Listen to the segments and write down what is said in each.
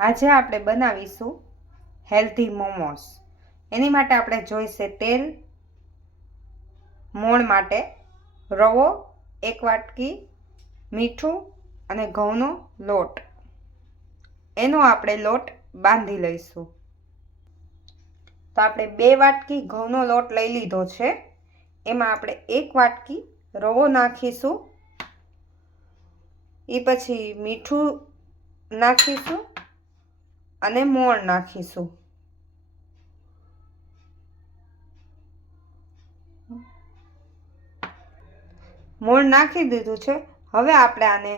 આજે આપણે બનાવીશું હેલ્ધી મોમોસ. એની માટે આપણે જોઈશે તેલ, મોણ માટે રવો 1 વાટકી, મીઠું અને ઘઉંનો લોટ. એનો આપણે લોટ બાંધી લઈશું. તો આપણે 2 વાટકી ઘઉંનો લોટ લઈ લીધો છે. એમાં આપણે 1 વાટકી રવો નાખીશું. એ પછી મીઠું નાખીશું અને મોણ નાખીશું. મોણ નાખી દીધું છે. હવે આપણે આને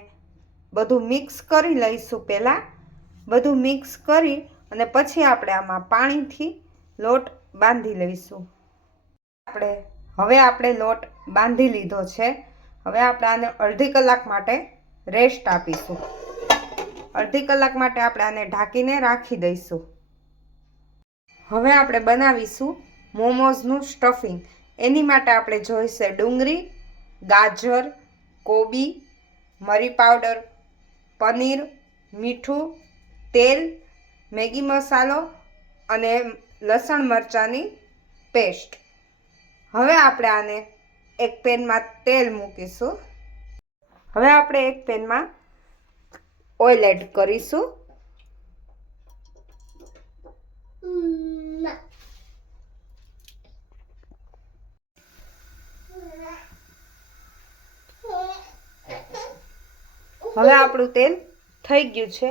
બધું મિક્સ કરી લઈશું. પહેલાં બધું મિક્સ કરી અને પછી આપણે આમાં પાણીથી લોટ બાંધી લઈશું. હવે આપણે લોટ બાંધી લીધો છે. હવે આપણે આને અડધી કલાક માટે રેસ્ટ આપીશું. અડધી કલાક માટે આપણે આને ઢાંકીને રાખી દઈશું. હવે આપણે બનાવીશું મોમોઝનું સ્ટફિંગ. એની માટે આપણે જોઈશે ડુંગળી, ગાજર, કોબી, મરી પાવડર, પનીર, મીઠું, તેલ, મેગી મસાલો અને લસણ મરચાંની પેસ્ટ. હવે આપણે આને એક પેનમાં તેલ મૂકીશું. હવે આપણે એક પેનમાં ઓઇલ એડ કરીશું. હવે આપણું તેલ થઈ ગયું છે.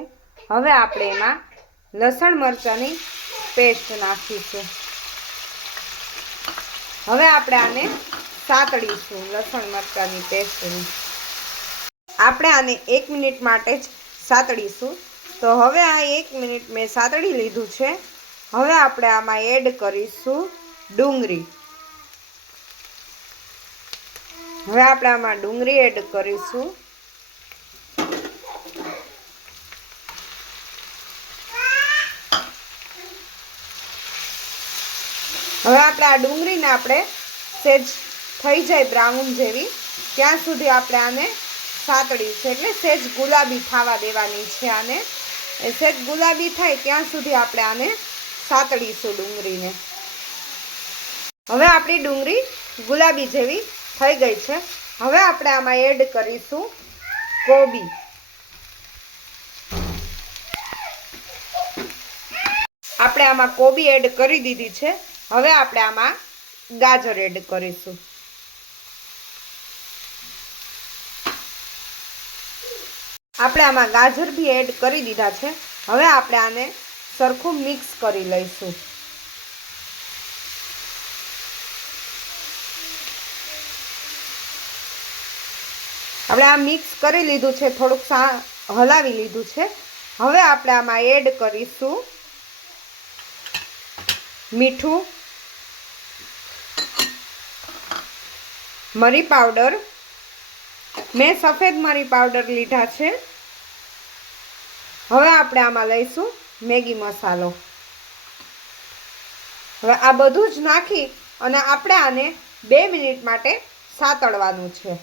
હવે આપણે એમાં લસણ મરચાંની પેસ્ટ નાખીશું. હવે આપણે આને સાતળીશું. લસણ મરચાંની પેસ્ટને આપણે આને 1 મિનિટ માટે જ સાતળીશું. તો હવે આ 1 મિનિટ મેં સાતળી લીધું છે. હવે આપણે આમાં એડ કરીશું ડુંગળી. હવે આપણે આમાં ડુંગળી એડ કરીશું. હવે આપણે આ ડુંગળીને આપણે સેજ થઈ જાય બ્રાઉન જેવી ત્યાં સુધી આપણે આને સાતળીશું. એટલે સેજ ગુલાબી થવા દેવાની છે આને. સેજ ગુલાબી થાય ત્યાં સુધી આપણે આને સાતળીશું ડુંગળીને. હવે આપણી ડુંગળી ગુલાબી જેવી થઈ ગઈ છે. હવે આપણે આમાં એડ કરીશું કોબી. આપણે આમાં કોબી એડ કરી દીધી છે. હવે આપણે આમાં ગાજર એડ કરીશું. આપણે આમાં ગાજર બી એડ કરી દીધા છે. હવે આપણે આને સરખું મિક્સ કરી લઈશું. આપણે આ મિક્સ કરી લીધું છે. થોડુંક હલાવી લીધું છે. હવે આપણે આમાં એડ કરીશું મીઠું, મરી પાવડર. મેં સફેદ મરી પાવડર લીધા છે. હવે આપણે આમાં લઈશું મેગી મસાલો. હવે આ બધું જ નાખી અને આપણે આને 2 મિનિટ માટે સાતળવાનું છે.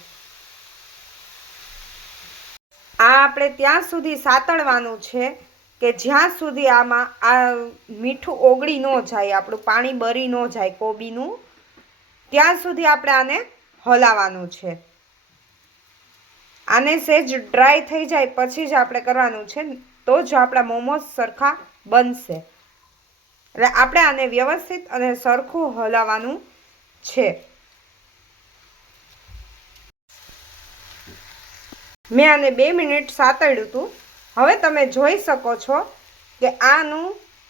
આ આપણે ત્યાં સુધી સાતળવાનું છે કે જ્યાં સુધી આમાં આ મીઠું ઓગળી ન જાય, આપણું પાણી બળી ન જાય કોબીનું, ત્યાં સુધી આપણે આને હલાવવાનું છે. આને સેજ ડ્રાય થઈ જાય પછી જ આપણે કરવાનું છે. તો જ આપણા મોમોસ સરખા બનશે. એટલે આપણે આને વ્યવસ્થિત અને સરખું હલાવવાનું છે. મેં આને 2 મિનિટ સાતળ્યું હતું. હવે તમે જોઈ શકો છો કે આનું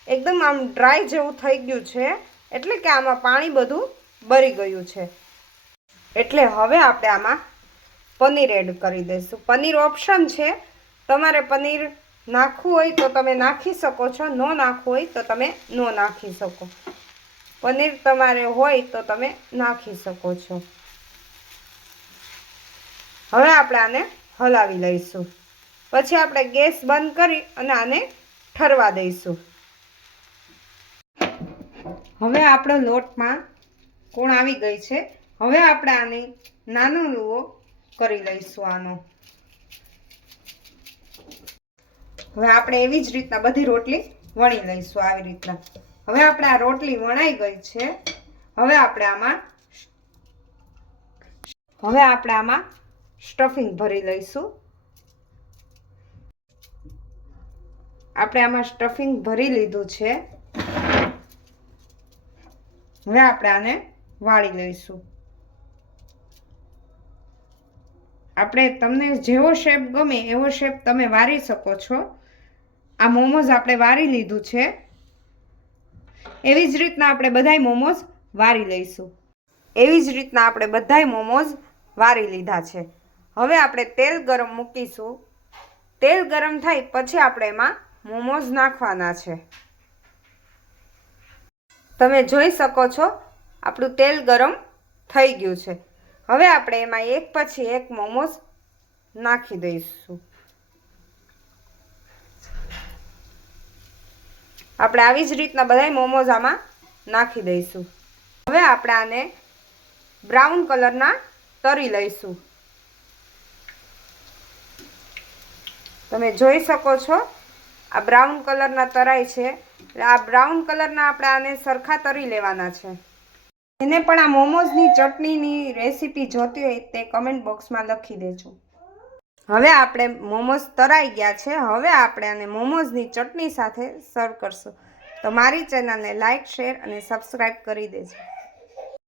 એકદમ આમ ડ્રાય જેવું થઈ ગયું છે. એટલે કે આમાં પાણી બધું બળી ગયું છે. એટલે હવે આપણે આમાં પનીર એડ કરી દઈશું. પનીર ઓપ્શન છે. તમારે પનીર નાખવું હોય તો તમે નાખી શકો છો, ન નાખવું હોય તો તમે ન નાખી શકો. પનીર તમારે હોય તો તમે નાખી શકો છો. હવે આપણે આને હલાવી લઈશું. પછી આપણે ગેસ બંધ કરી અને આને ઠરવા દઈશું. હવે આપણો લોટમાં કોણ આવી ગઈ છે. હવે આપણે આને નાનો લુઓ કરી લઈશું આનો. હવે આપણે એવી જ રીતના બધી રોટલી વણી લઈશું આવી રીતના. હવે આપણે આ રોટલી વણાઈ ગઈ છે. હવે આપણે આમાં સ્ટફિંગ ભરી લઈશું. આપણે આમાં સ્ટફિંગ ભરી લીધું છે. હવે આપણે આને વાળી લઈશું. આપણે તમને જેવો શેપ ગમે એવો શેપ તમે વારી શકો છો. આ મોમોઝ આપણે વારી લીધું છે. એવી જ રીતના આપણે બધાય મોમોઝ વારી લઈશું. એવી જ રીતના આપણે બધાય મોમોઝ વારી લીધા છે. હવે આપણે તેલ ગરમ મૂકીશું. તેલ ગરમ થાય પછી આપણે એમાં મોમોઝ નાખવાના છે. તમે જોઈ શકો છો આપણું તેલ ગરમ થઈ ગયું છે. હવે આપણે એમાં એક પછી એક મોમોઝ નાખી દઈશું. આપણે આવી જ રીતના બધાય મોમોઝ આમાં નાખી દઈશું. હવે આપણે આને બ્રાઉન કલરના તળી લઈશું. તમે જોઈ શકો છો આ બ્રાઉન કલરના તરાય છે. આ બ્રાઉન કલરના આપણે આને સરખા તરી લેવાના છે. એને પણ આ મોમોઝની ચટણીની રેસીપી જોતી હોય તે કમેન્ટ બોક્સમાં લખી દેજો. હવે આપણે મોમોઝ તરાઈ ગયા છે. હવે આપણે આને મોમોઝની ચટણી સાથે સર્વ કરશું. તો મારી ચેનલને લાઈક, શેર અને સબસ્ક્રાઈબ કરી દેજો.